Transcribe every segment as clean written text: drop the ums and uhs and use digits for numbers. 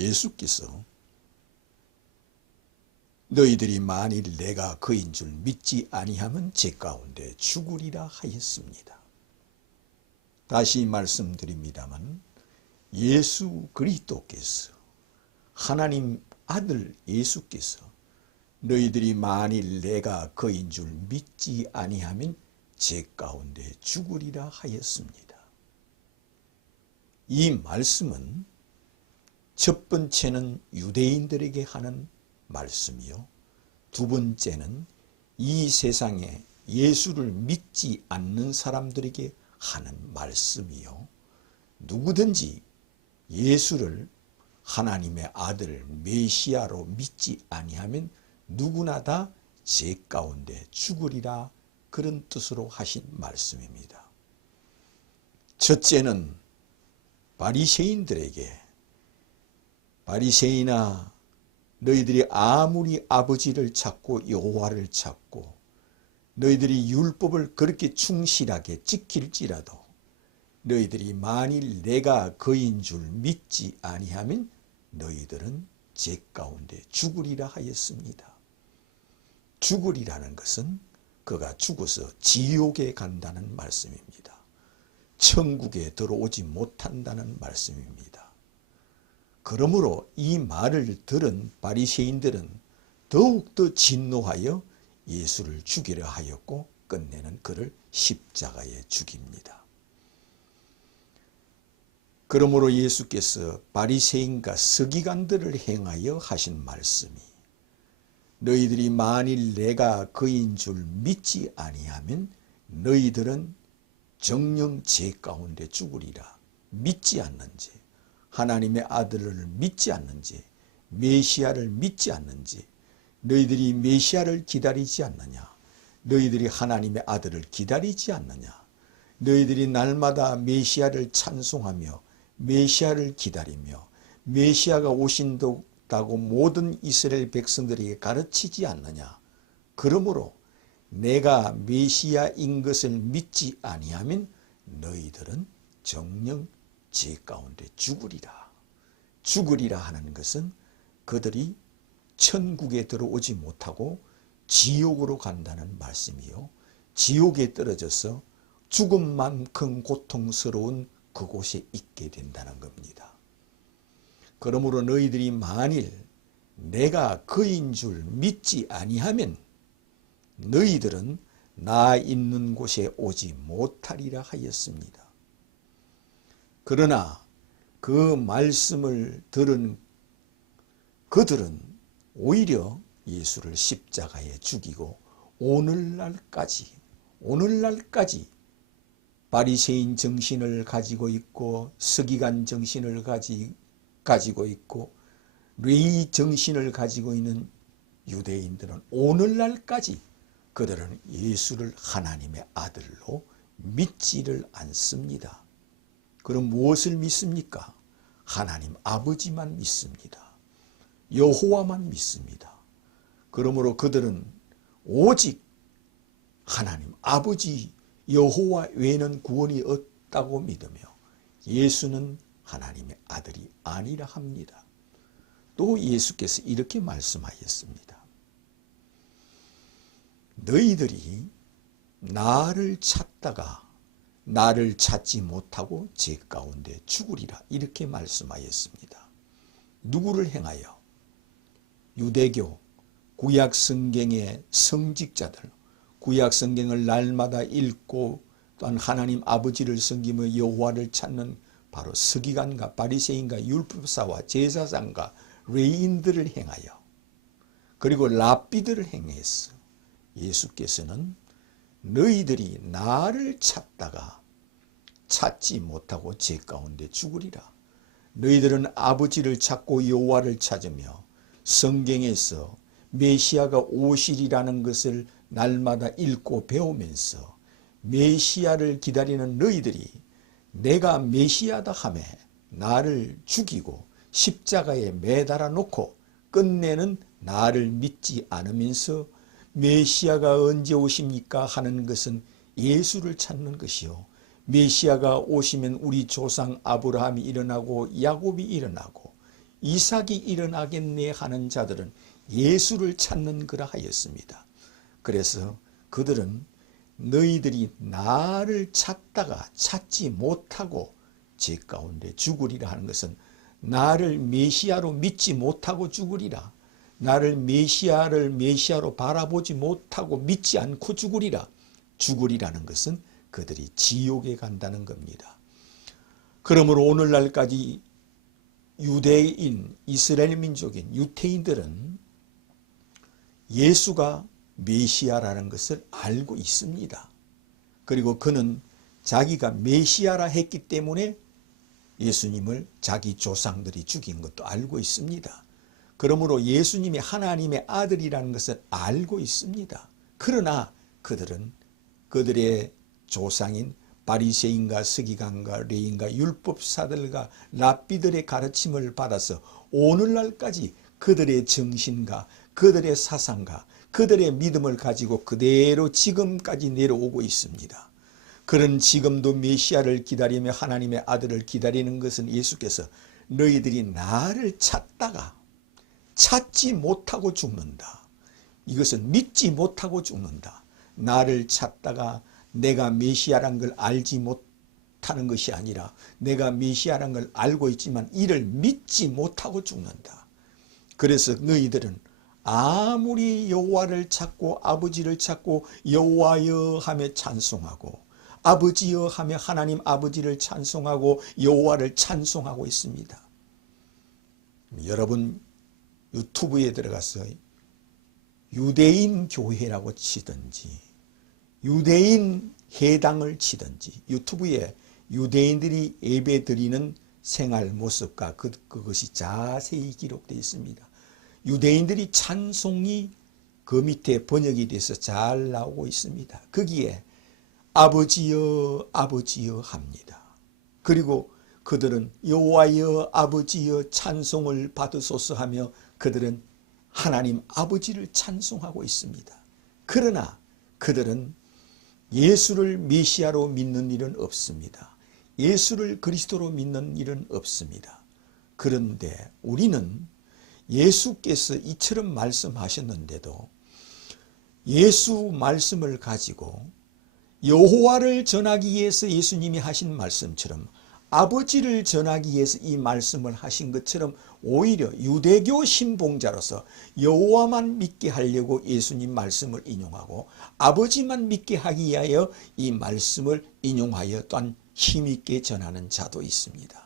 예수께서 너희들이 만일 내가 그인 줄 믿지 아니하면 제 가운데 죽으리라 하였습니다. 다시 말씀드립니다만 예수 그리스도께서 하나님 아들 예수께서 너희들이 만일 내가 그인 줄 믿지 아니하면 제 가운데 죽으리라 하였습니다. 이 말씀은 첫 번째는 유대인들에게 하는 말씀이요, 두 번째는 이 세상에 예수를 믿지 않는 사람들에게 하는 말씀이요, 누구든지 예수를 하나님의 아들 메시아로 믿지 아니하면 누구나 다 제 가운데 죽으리라, 그런 뜻으로 하신 말씀입니다. 첫째는 바리새인들에게, 바리새인아, 너희들이 아무리 아버지를 찾고 여호와를 찾고 너희들이 율법을 그렇게 충실하게 지킬지라도 너희들이 만일 내가 그인 줄 믿지 아니하면 너희들은 제 가운데 죽으리라 하였습니다. 죽으리라는 것은 그가 죽어서 지옥에 간다는 말씀입니다. 천국에 들어오지 못한다는 말씀입니다. 그러므로 이 말을 들은 바리새인들은 더욱더 진노하여 예수를 죽이려 하였고 끝내는 그를 십자가에 죽입니다. 그러므로 예수께서 바리새인과 서기관들을 향하여 하신 말씀이, 너희들이 만일 내가 그인 줄 믿지 아니하면 너희들은 정녕 제 가운데 죽으리라. 믿지 않는지, 하나님의 아들을 믿지 않는지, 메시아를 믿지 않는지, 너희들이 메시아를 기다리지 않느냐, 너희들이 하나님의 아들을 기다리지 않느냐, 너희들이 날마다 메시아를 찬송하며 메시아를 기다리며 메시아가 오신다고 모든 이스라엘 백성들에게 가르치지 않느냐. 그러므로 내가 메시아인 것을 믿지 아니하면 너희들은 정녕 제 가운데 죽으리라. 죽으리라 하는 것은 그들이 천국에 들어오지 못하고 지옥으로 간다는 말씀이요, 지옥에 떨어져서 죽음만큼 고통스러운 그곳에 있게 된다는 겁니다. 그러므로 너희들이 만일 내가 그인 줄 믿지 아니하면 너희들은 나 있는 곳에 오지 못하리라 하였습니다. 그러나 그 말씀을 들은 그들은 오히려 예수를 십자가에 죽이고 오늘날까지 바리새인 정신을 가지고 있고 서기관 정신을 가지고 있고 레위 정신을 가지고 있는 유대인들은 오늘날까지 그들은 예수를 하나님의 아들로 믿지를 않습니다. 그럼 무엇을 믿습니까? 하나님 아버지만 믿습니다. 여호와만 믿습니다. 그러므로 그들은 오직 하나님 아버지 여호와 외에는 구원이 없다고 믿으며 예수는 하나님의 아들이 아니라 합니다. 또 예수께서 이렇게 말씀하셨습니다. 너희들이 나를 찾다가 나를 찾지 못하고 제 가운데 죽으리라, 이렇게 말씀하였습니다. 누구를 향하여? 유대교 구약 성경의 성직자들, 구약 성경을 날마다 읽고 또한 하나님 아버지를 섬기며 여호와를 찾는 바로 서기관과 바리새인과 율법사와 제사장과 레위인들을 향하여, 그리고 랍비들을 향해서 예수께서는 너희들이 나를 찾다가 찾지 못하고 제 가운데 죽으리라. 너희들은 아버지를 찾고 여호와를 찾으며 성경에서 메시아가 오시리라는 것을 날마다 읽고 배우면서 메시아를 기다리는 너희들이 내가 메시아다 하매 나를 죽이고 십자가에 매달아 놓고 끝내는 나를 믿지 않으면서 메시아가 언제 오십니까 하는 것은 예수를 찾는 것이요, 메시아가 오시면 우리 조상 아브라함이 일어나고 야곱이 일어나고 이삭이 일어나겠네 하는 자들은 예수를 찾는 거라 하였습니다. 그래서 그들은 너희들이 나를 찾다가 찾지 못하고 제 가운데 죽으리라 하는 것은 나를 메시아로 믿지 못하고 죽으리라. 나를 메시아로 바라보지 못하고 믿지 않고 죽으리라. 죽으리라는 것은 그들이 지옥에 간다는 겁니다. 그러므로 오늘날까지 유대인, 이스라엘 민족인 유태인들은 예수가 메시아라는 것을 알고 있습니다. 그리고 그는 자기가 메시아라 했기 때문에 예수님을 자기 조상들이 죽인 것도 알고 있습니다. 그러므로 예수님이 하나님의 아들이라는 것을 알고 있습니다. 그러나 그들은 그들의 조상인 바리새인과 서기관과 레인과 율법사들과 랍비들의 가르침을 받아서 오늘날까지 그들의 정신과 그들의 사상과 그들의 믿음을 가지고 그대로 지금까지 내려오고 있습니다. 그런 지금도 메시아를 기다리며 하나님의 아들을 기다리는 것은 예수께서 너희들이 나를 찾다가 찾지 못하고 죽는다. 이것은 믿지 못하고 죽는다. 나를 찾다가 내가 메시아란 걸 알지 못하는 것이 아니라 내가 메시아란 걸 알고 있지만 이를 믿지 못하고 죽는다. 그래서 너희들은 아무리 여호와를 찾고 아버지를 찾고 여호와여 하며 찬송하고 아버지여 하며 하나님 아버지를 찬송하고 여호와를 찬송하고 있습니다. 여러분 유튜브에 들어가서 유대인 교회라고 치든지 유대인 회당을 치든지 유튜브에 유대인들이 예배 드리는 생활 모습과 그것이 자세히 기록되어 있습니다. 유대인들이 찬송이 그 밑에 번역이 돼서 잘 나오고 있습니다. 거기에 아버지여 아버지여 합니다. 그리고 그들은 여호와여 아버지여 찬송을 받으소서 하며 그들은 하나님 아버지를 찬송하고 있습니다. 그러나 그들은 예수를 메시아로 믿는 일은 없습니다. 예수를 그리스도로 믿는 일은 없습니다. 그런데 우리는 예수께서 이처럼 말씀하셨는데도 예수 말씀을 가지고 여호와를 전하기 위해서 예수님이 하신 말씀처럼 아버지를 전하기 위해서 이 말씀을 하신 것처럼 오히려 유대교 신봉자로서 여호와만 믿게 하려고 예수님 말씀을 인용하고 아버지만 믿게 하기 위하여 이 말씀을 인용하여 또한 힘있게 전하는 자도 있습니다.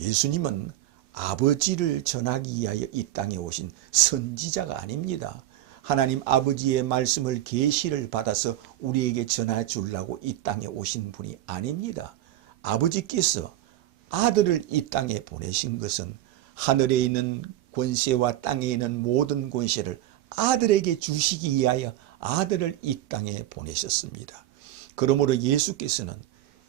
예수님은 아버지를 전하기 위하여 이 땅에 오신 선지자가 아닙니다. 하나님 아버지의 말씀을 계시를 받아서 우리에게 전해 주려고 이 땅에 오신 분이 아닙니다. 아버지께서 아들을 이 땅에 보내신 것은 하늘에 있는 권세와 땅에 있는 모든 권세를 아들에게 주시기 위하여 아들을 이 땅에 보내셨습니다. 그러므로 예수께서는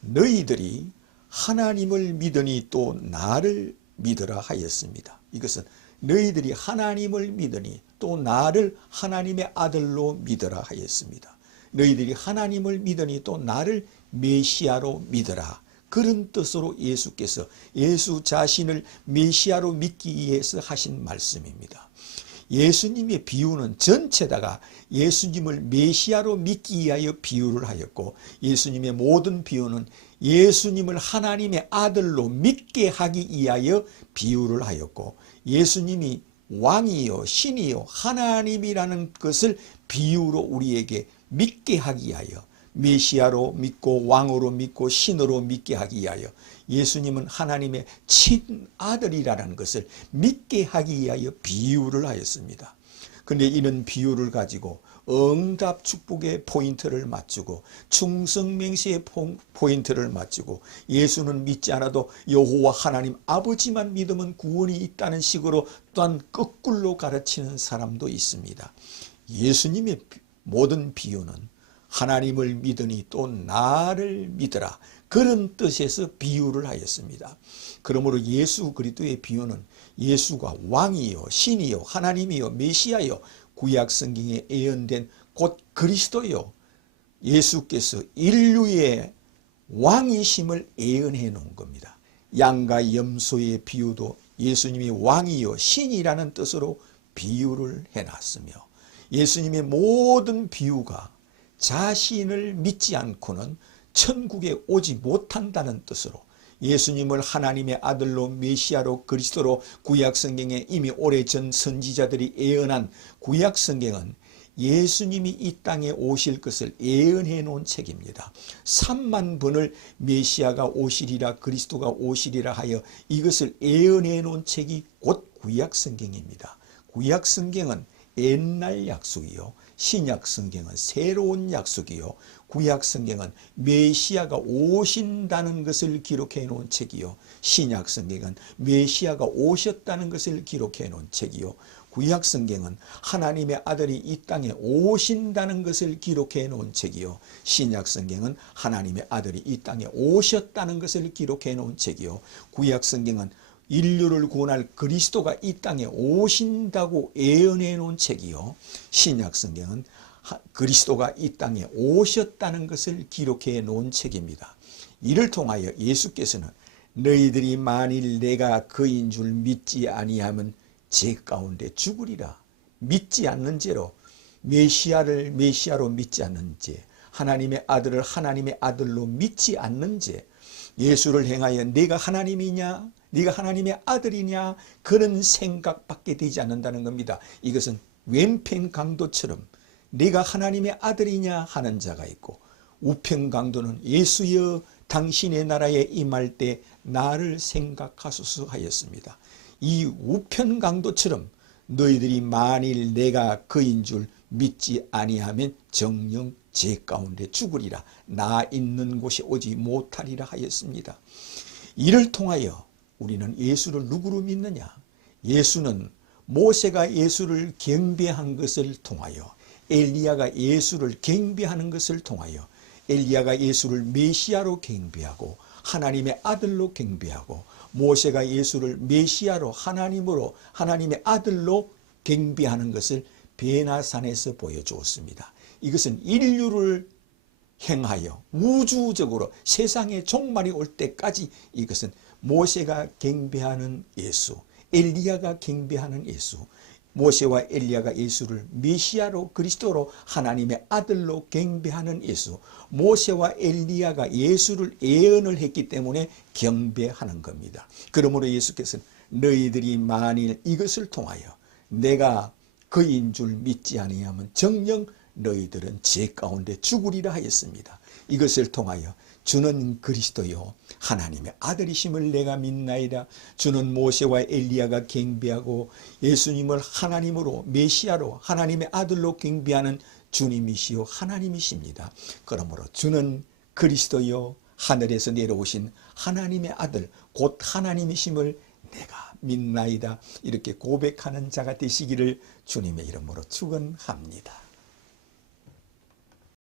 너희들이 하나님을 믿으니 또 나를 믿으라 하였습니다. 이것은 너희들이 하나님을 믿으니 또 나를 하나님의 아들로 믿으라 하였습니다. 너희들이 하나님을 믿으니 또 나를 메시아로 믿으라. 그런 뜻으로 예수께서 예수 자신을 메시아로 믿기 위해서 하신 말씀입니다. 예수님의 비유는 전체다가 예수님을 메시아로 믿기 위하여 비유를 하였고 예수님의 모든 비유는 예수님을 하나님의 아들로 믿게 하기 위하여 비유를 하였고 예수님이 왕이요 신이요 하나님이라는 것을 비유로 우리에게 믿게 하기 위하여 메시아로 믿고 왕으로 믿고 신으로 믿게 하기 위하여 예수님은 하나님의 친아들이라는 것을 믿게 하기 위하여 비유를 하였습니다. 그런데 이런 비유를 가지고 응답 축복의 포인트를 맞추고 충성맹세의 포인트를 맞추고 예수는 믿지 않아도 여호와 하나님 아버지만 믿으면 구원이 있다는 식으로 또한 거꾸로 가르치는 사람도 있습니다. 예수님의 모든 비유는 하나님을 믿으니 또 나를 믿으라 그런 뜻에서 비유를 하였습니다. 그러므로 예수 그리스도의 비유는 예수가 왕이요 신이요 하나님이요 메시아요 구약 성경에 예언된 곧 그리스도요 예수께서 인류의 왕이심을 예언해 놓은 겁니다. 양과 염소의 비유도 예수님이 왕이요 신이라는 뜻으로 비유를 해놨으며, 예수님의 모든 비유가 자신을 믿지 않고는 천국에 오지 못한다는 뜻으로, 예수님을 하나님의 아들로 메시아로 그리스도로 구약성경에 이미 오래전 선지자들이 예언한 구약성경은 예수님이 이 땅에 오실 것을 예언해 놓은 책입니다. 3만 번을 메시아가 오시리라, 그리스도가 오시리라 하여 이것을 예언해 놓은 책이 곧 구약성경입니다. 구약성경은 옛날 약속이요, 신약성경은 새로운 약속이요, 구약성경은 메시아가 오신다는 것을 기록해 놓은 책이요, 신약성경은 메시아가 오셨다는 것을 기록해 놓은 책이요, 구약성경은 하나님의 아들이 이 땅에 오신다는 것을 기록해 놓은 책이요, 신약성경은 하나님의 아들이 이 땅에 오셨다는 것을 기록해 놓은 책이요, 구약성경은 인류를 구원할 그리스도가 이 땅에 오신다고 예언해 놓은 책이요, 신약성경은 그리스도가 이 땅에 오셨다는 것을 기록해 놓은 책입니다. 이를 통하여 예수께서는 너희들이 만일 내가 그인 줄 믿지 아니하면 제 가운데 죽으리라. 믿지 않는 죄로, 메시아를 메시아로 믿지 않는 죄, 하나님의 아들을 하나님의 아들로 믿지 않는 죄, 예수를 행하여 내가 하나님이냐, 네가 하나님의 아들이냐, 그런 생각밖에 되지 않는다는 겁니다. 이것은 왼편 강도처럼 네가 하나님의 아들이냐 하는 자가 있고, 우편 강도는 예수여 당신의 나라에 임할 때 나를 생각하소서 하였습니다. 이 우편 강도처럼 너희들이 만일 내가 그인 줄 믿지 아니하면 정녕 제 가운데 죽으리라. 나 있는 곳에 오지 못하리라 하였습니다. 이를 통하여 우리는 예수를 누구로 믿느냐? 예수는 모세가 예수를 경배한 것을 통하여, 엘리야가 예수를 경배하는 것을 통하여, 엘리야가 예수를 메시아로 경배하고 하나님의 아들로 경배하고, 모세가 예수를 메시아로 하나님으로 하나님의 아들로 경배하는 것을 베나산에서 보여주었습니다. 이것은 인류를 행하여 우주적으로 세상의 종말이 올 때까지 이것은 모세가 경배하는 예수, 엘리야가 경배하는 예수, 모세와 엘리야가 예수를 메시아로 그리스도로 하나님의 아들로 경배하는 예수, 모세와 엘리야가 예수를 예언을 했기 때문에 경배하는 겁니다. 그러므로 예수께서는 너희들이 만일 이것을 통하여 내가 그인 줄 믿지 아니하면 정녕 너희들은 제 가운데 죽으리라 하였습니다. 이것을 통하여 주는 그리스도요 하나님의 아들이심을 내가 믿나이다. 주는 모세와 엘리야가 경배하고 예수님을 하나님으로 메시아로 하나님의 아들로 경배하는 주님이시요 하나님이십니다. 그러므로 주는 그리스도요 하늘에서 내려오신 하나님의 아들 곧 하나님이심을 내가 믿나이다. 이렇게 고백하는 자가 되시기를 주님의 이름으로 축원합니다.